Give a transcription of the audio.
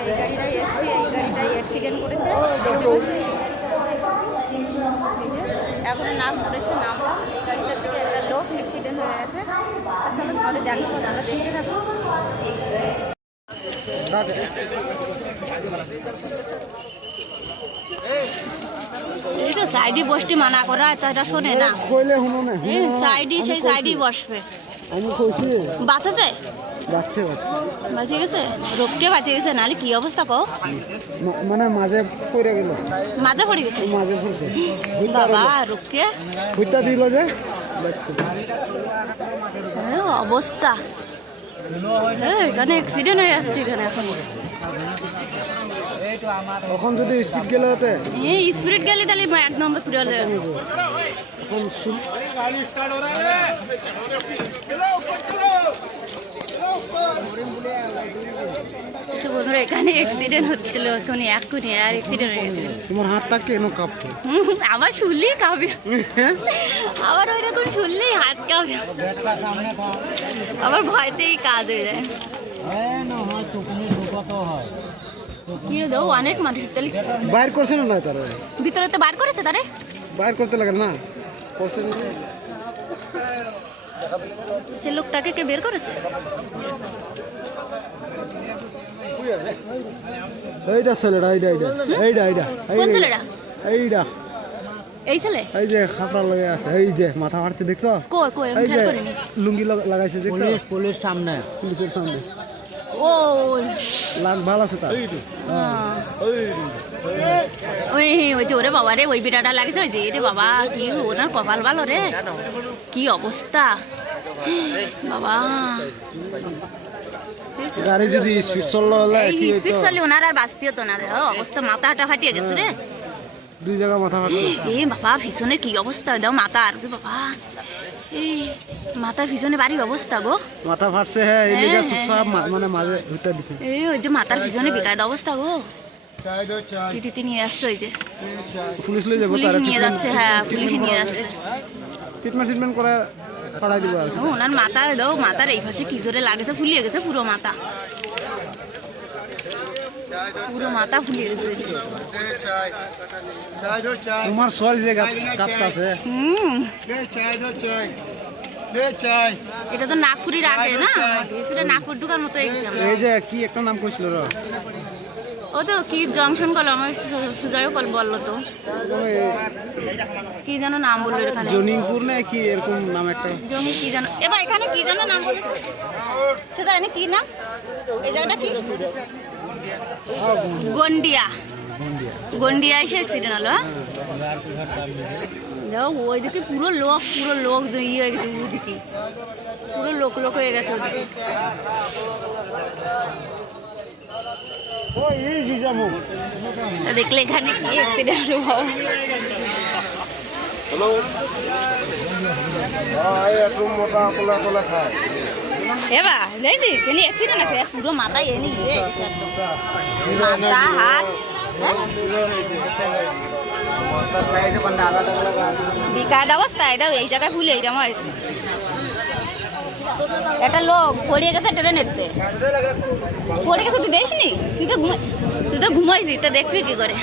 এই গাড়িটাই এসছি এই গাড়িটাই অ্যাক্সিডেন্ট করেছে দেখতে পাচ্ছি এই নাম। করেছে নামলাম এই গাড়িটার থেকে একটা লোক অ্যাক্সিডেন্ট হয়ে গেছে। তোমাদের আমরা দেখতে এই সাইডে বসতে মানা করা তারা শোনে না। না। সাইডে সেই সাইডেই বসবে। আমি কইছি। বাঁচেছে? বাচ্চা বাচ্চা বাঁচে গেছে? রোগকে বাঁচে গেছে নাহলে কি অবস্থা মা- মানে মাঝে পড়ে গেল। মাঝে পড়ে গেছে? মাঝে পড়ছে। বাবা রোগকে? ভুইটা দিল যে বাচ্চা এ অবস্থা। এখানে অ্যাক্সিডেন্ট হয়ে যাচ্ছে এখানে এখন। এখন যদি স্পিড গেলে হতে স্পিরিট গেলে তাহলে এক নম্বর ফিরে বন্ধুরা এখানে অ্যাক্সিডেন্ট হচ্ছিল এখনই এখনই আর অ্যাক্সিডেন্ট হয়ে গেছে। তোমার হাতটা কেন কাঁপছে? আবার শুনলেই কাবে আবার ওই রকম শুনলেই হাত কাবে আবার ভয়তেই কাজ হয়ে যায়। কি দাও অনেক মানুষ তাহলে বাইর করছে না না তারা? ভিতরে তো বার করেছে তারে? বাইর করতে লাগে না? সে লোকটাকে কে বের করেছে? এইটা ছেলেটা এইটা এইটা এইটা এইটা এইটা এই ছেলে? এই যে খাপড়া লাগে আছে এই যে মাথা ফাটছে দেখছ? কই কই আমি খেয়াল করিনি। লুঙ্গি লাগাইছে দেখছ? পুলিশ পুলিশ সামনে। পুলিশের সামনে। ও লাগ ভালো আছে তার। হ্যাঁ। ওই ওই যে ওরে বাবা রে ওই বিটাটা লাগছে ওই যে রে বাবা কি ওনার কপাল ভালো রে? কি অবস্থা? বাবা। গাড়ি যদি স্পিড চলল হলে এই কি স্পিড হইতো? ওনার আর বাঁচতে হতো না অবস্থা মাথাটা ফাটিয়ে গেছে রে। দুই জায়গা মাথা ফাটলো এ বাবা ভীষণের কি অবস্থা? দাও মাথা আর বাবা। এই মাথার ভীষণে বাড়ি অবস্থা গো। মাথা ফাটছে হ্যাঁ এই হ্যাঁ, লিগা হ্যাঁ, চুপচাপ মা- মানে মাঝে হুইটা দিছে। এই ওই যে মাথার ভীষণে বিকায়দ অবস্থা গো। টিটিতে নিয়ে আসছে ওই যে। পুলিশ লই যাব পুলিশ নিয়ে যাচ্ছে হ্যাঁ পুলিশ নিয়ে যাচ্ছে ট্রিটমেন্ট ট্রিটমেন্ট করে পাঠাই দিব আর ওনার মাথার দাও মাথার এই পাশে কি ধরে লাগেছে ফুলিয়ে গেছে পুরো মাথা। পুরো মাথা ফুলিয়ে গেছে। তোমার সোয়াল যে কাঁপতাছে। হুম। এটা তো নাগপুরির আগে না? এটা নাগপুর ঢুকার মতো। এই যে কি একটা নাম কইছিল র? ও তো কি জংশন কল আমার সু- সুজয়ও কল বলল তো। কি যেন নাম বলল এখানে। জনিংপুর না কি এরকম নাম একটা? জমি কি জানো এবার এখানে কি জানো নাম সেটা এনে কি নাম? এই জায়গাটা কি? গন্ডিয়া গন্ডিয়া এসে অ্যাক্সিডেন্ট হলো হ্যাঁ? ওইদিকে পুরো লোক পুরো লোক ইয়ে হয়ে গেছে ওইদিকে পুরো লোক লোক হয়ে গেছে ওইদিকে তা দেখলে এখানে কি অ্যাক্সিডেন্ট হলো মোটা কোলা কোলা খায়। এবা দেখি কেনি অ্যাক্সিডেন্ট আছে। পুরো মাথায় এনে হয়ে? মাথা হাত বিকাদ অবস্থা এটা এই জায়গায় ভুলে এইরকম হয়েছে। একটা লোক পড়িয়ে গেছে ট্রেনেতে পড়ে গেছে, তুই দেখিসনি তুই তো ঘুমাই তুই তো ঘুমাইছি তা দেখবি কি করে?